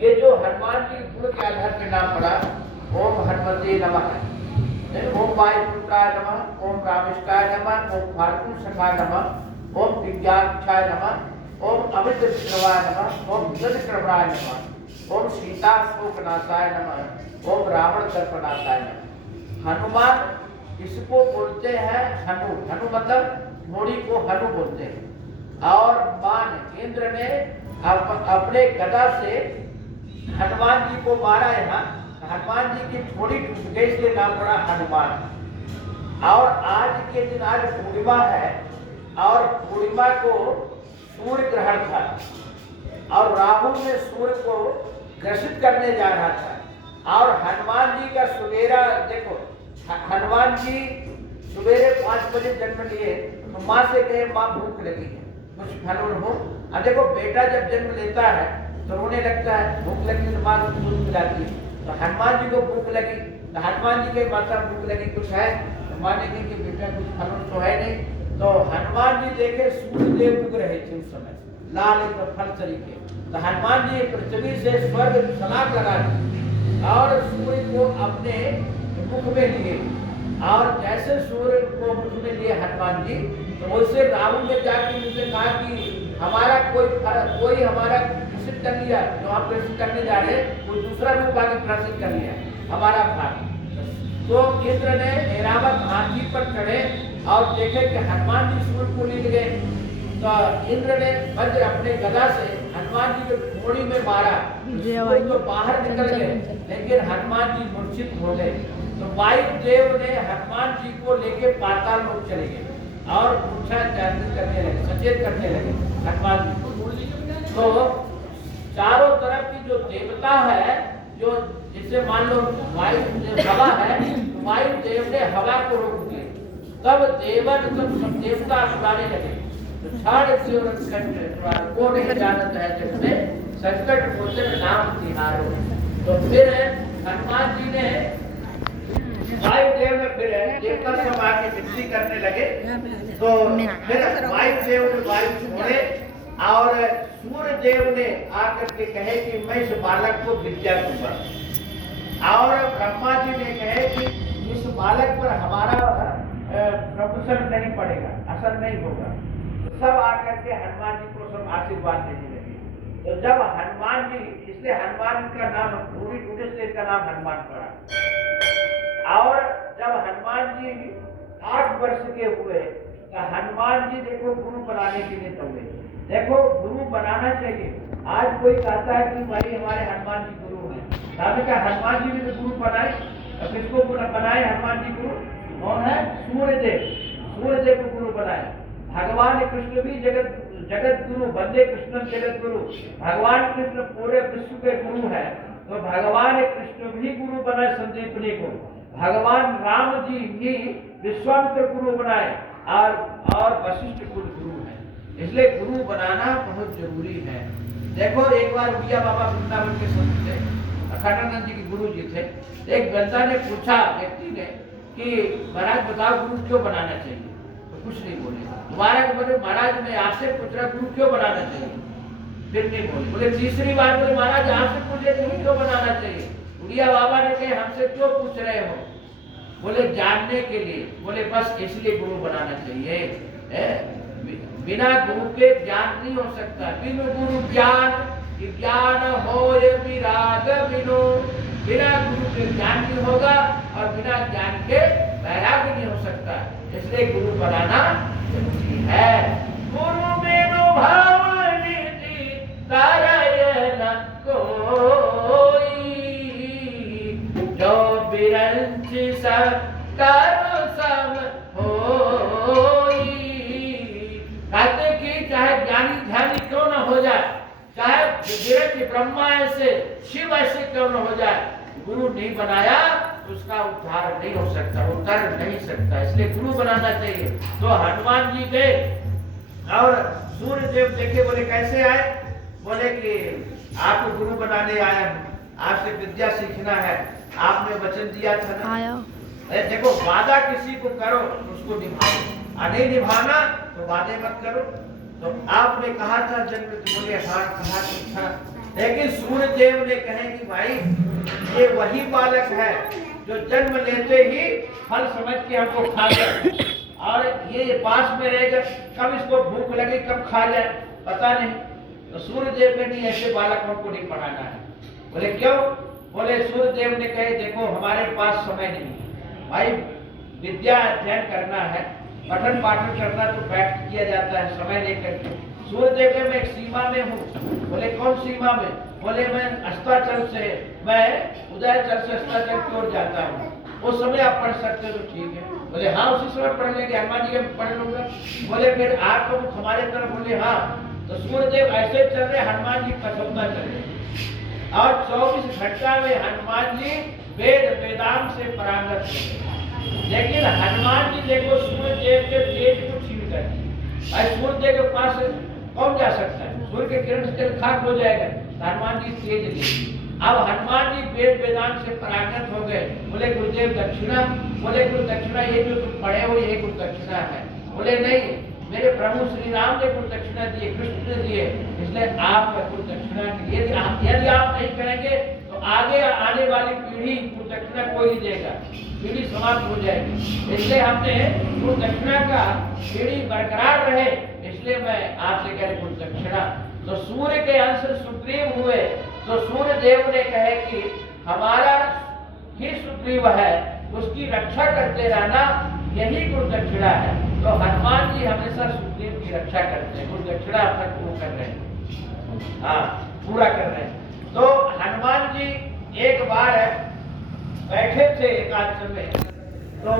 ये जो हनुमान जी गुण के आधार पे नाम पड़ा, ओम हनुमते नमः, ओम वायुपुत्राय नमः, ओम रामेष्ठाय नमः, ओम फाल्गुनसखाय नमः, ओम विज्ञाक्षाय नमः, ओम अमित विष्णवाय नमः, ओम जलक्रमणाय नमः, ओम सीता शोकनाशाय नमः, ओम रावण दर्पनाशाय नमः। हनुमान इसको बोलते हैं हनु, हनु मतलब घोड़ी को हनु बोलते हैं। और मान इंद्र ने अपने गदा से हनुमान जी को मारा है। हनुमान जी की थोड़ी टूट गई, इसलिए नाम पड़ा हनुमान। और आज के दिन आज पूर्णिमा है, और पूर्णिमा को सूर्य ग्रहण था, और राहु ने सूर्य को ग्रसित करने जा रहा था। और हनुमान जी का सवेरा देखो, हनुमान जी सवेरे 5 बजे जन्म लिए, तो माँ से कहे माँ भूख लगी है, कुछ फल हो। अब देखो बेटा जब जन्म लेता है तो रोने लगता है, भूख लगी तो माँ दूध पिलाती है। तो हनुमान जी को भूख लगी, तो हनुमान जी के माता भूख लगी कुछ है, तो माँ ने कही कि बेटा कुछ फल तो है नहीं। तो हनुमान जी देखे सूर्यदेव उग रहे थे उस समय, लाल एक फल तरीके। तो हनुमान जी पृथ्वी से स्वर्ग छलांग लगा दी और सूर्य को अपने मुख में लिए। और जैसे सूर्य को मुख में लिए हनुमान जी, तो उससे राहु ने जाकर उनसे कहा कि हमारा कोई हमारा प्रसिद्ध कर लिया, जो आप प्रसिद्ध करने जा रहे हैं कोई दूसरा रूप आगे प्रसिद्ध कर लिया हमारा भाग। तो इंद्र ने ऐरावत हाथी पर चढ़े और देखे कि हनुमान जी सूर्य को ले गए। तो इंद्र ने वज्र अपने गदा से हनुमान जी के घोड़ी में मारा, तो बाहर निकल गए, लेकिन हनुमान जी मूर्छित हो गए। तो वायुदेव ने हनुमान जी को लेके पाताल लोक चले गए और पूछा जागृत करने लगे, सचेत करने लगे हनुमान जी को। तो चारों तरफ की जो देवता है, जो जिसे मान लो वायु हवा है, वायुदेव ने हवा को रोक दिया। तब देवन सब देवता सुनाने लगे, तो को नहीं जानत है जिसमें संकट मोचन नाम तिहारो। तो फिर हनुमान जी ने वायुदेव ने फिर देवता सब आके विनती करने लगे। तो फिर वायुदेव ने वायु छोड़े और सूर्य देव ने आकर के कहे कि मैं इस बालक को विद्या दूंगा। और ब्रह्मा जी ने कहे कि इस बालक पर हमारा प्रभुत्व नहीं पड़ेगा, असर नहीं होगा। तो सब आकर के हनुमान जी को सब आशीर्वाद देने लगे। तो जब हनुमान जी, इसलिए हनुमान का नाम पूरी टूटे से इसका नाम हनुमान पड़ा। और जब हनुमान जी 8 वर्ष के हुए तो हनुमान जी देखो गुरु बनाने के लिए दौड़े। देखो गुरु बनाना चाहिए। आज कोई कहता है कि भाई हमारे हनुमान जी गुरु हैं, साथ का हनुमान जी भी तो गुरु बनाए। तो किसको बनाए हनुमान जी गुरु? कौन है? सूर्यदेव। सूर्यदेव को गुरु बनाए। भगवान कृष्ण भी जगत गुरु, वंदे कृष्ण जगत गुरु। भगवान कृष्ण पूरे विश्व के गुरु है। तो भगवान कृष्ण भी गुरु बनाए संदीपनी को। भगवान राम जी भी विश्वामित्र गुरु बनाए और वशिष्ठ कुल गुरु है। इसलिए गुरु बनाना बहुत जरूरी है। देखो एक बार उड़िया बाबा वृंदावन के संत थे, अखंडानंद जी के गुरु जी थे। एक बंदा ने पूछा व्यक्ति ने कि महाराज बताओ गुरु क्यों बनाना चाहिए? तो कुछ नहीं बोले। दोबारा बोले महाराज मैं आपसे पूछ रहा गुरु क्यों बनाना चाहिए? फिर नहीं बोले। बोले तीसरी बार बोले महाराज आपसे पूछे गुरु क्यों बनाना चाहिए? उड़िया बाबा ने कहे हमसे क्यों पूछ रहे हो? बोले जानने के लिए। बोले बस इसलिए गुरु बनाना चाहिए। बिना गुरु के ज्ञान नहीं हो सकता। बिनु गुरु ज्ञान ज्ञान हो विराग बिनु। बिना गुरु के ज्ञान नहीं होगा और बिना ज्ञान के वैराग्य नहीं हो सकता। इसलिए गुरु बनाना जरूरी है। गुरु मेरु भाव निधि तारायण कोई, जो बिरंच सब करो सब होई। कहते कि चाहे ज्ञानी ध्यानी क्यों न हो जाए, चाहे ब्रह्मा ऐसे शिव ऐसे क्यों न हो जाए, गुरु नहीं बनाया तो उसका उद्धार नहीं हो सकता, वो कर नहीं सकता। इसलिए गुरु बनाना चाहिए। तो हनुमान जी गए और सूर्य देव देखे, बोले कैसे आए? बोले कि आपको गुरु बनाने आया हूँ, आपसे विद्या सीखना है, आपने वचन दिया था ना। देखो वादा किसी को करो उसको निभाओ, नहीं निभाना तो वादे मत करो। तो आपने कहा था जन्म, बोले हाँ कहा था। लेकिन सूर्यदेव ने कहे कि भाई ये वही बालक है जो जन्म लेते ही फल समझ के हमको खा जाए, और ये पास में रहेगा, कब इसको भूख लगे कब खा जाए पता नहीं। तो सूर्यदेव ने नहीं, ऐसे बालक हमको नहीं पढ़ाना है। बोले क्यों? बोले सूर्यदेव ने कहे देखो हमारे पास समय नहीं है भाई, विद्या अध्ययन करना है, पठन पाठन करना तो बैठ किया जाता है समय लेकर के। सूर्यदेव में मैं एक सीमा में हूँ। बोले कौन सीमा में? बोले मैं अस्ताचल से, मैं उदयचल से अस्ताचल की ओर जाता हूँ, उस समय आप पढ़ सकते हो तो ठीक है। बोले हाँ उसी समय पढ़ लेंगे, हनुमान जी के पढ़ लूंगा। बोले फिर आपको हमारे तरफ? बोले हाँ। तो सूर्यदेव ऐसे चल रहे, हनुमान जी कसौता चल रहे, और 24 घंटा में हनुमान जी वेद वेदांत से पारंगत हो। लेकिन हनुमान जी देखो सूर्यदेव के तेज को छीन कर, सूर्यदेव के पास कौन जा सकता है? सूर्य के किरण से जल खाक हो जाएगा। हनुमान जी तेज देखिए। अब हनुमान जी वेद वेदांत से पारंगत हो गए। बोले गुरुदेव दक्षिणा? बोले गुरु दक्षिणा ये जो तुम पढ़े हो ये गुरु दक्षिणा है। बोले नहीं, मेरे प्रभु श्री राम ने गुरु दक्षिणा दिए, कृष्ण ने दिए, इसलिए आप गुरु दक्षिणा दिए। यदि आप नहीं करेंगे तो आगे आने वाली पीढ़ी गुरु दक्षिणा कोई नहीं देगा, पीढ़ी समाप्त हो जाएगी। इसलिए हमने गुरु दक्षिणा का पीढ़ी बरकरार रहे, इसलिए मैं आपसे कह रही गुरु दक्षिणा। तो सूर्य के अंश सुग्रीव हुए, तो सूर्य देव ने कहे कि हमारा ही सुग्रीव है, उसकी रक्षा करते रहना, यही गुरु दक्षिणा है। तो हनुमान जी हमेशा सुग्रीव की रक्षा करते हैं, गुरु दक्षिणा अपना पूरा कर रहे हैं, हाँ पूरा कर रहे हैं। तो हनुमान जी एक बार बैठे थे एकांत में, तो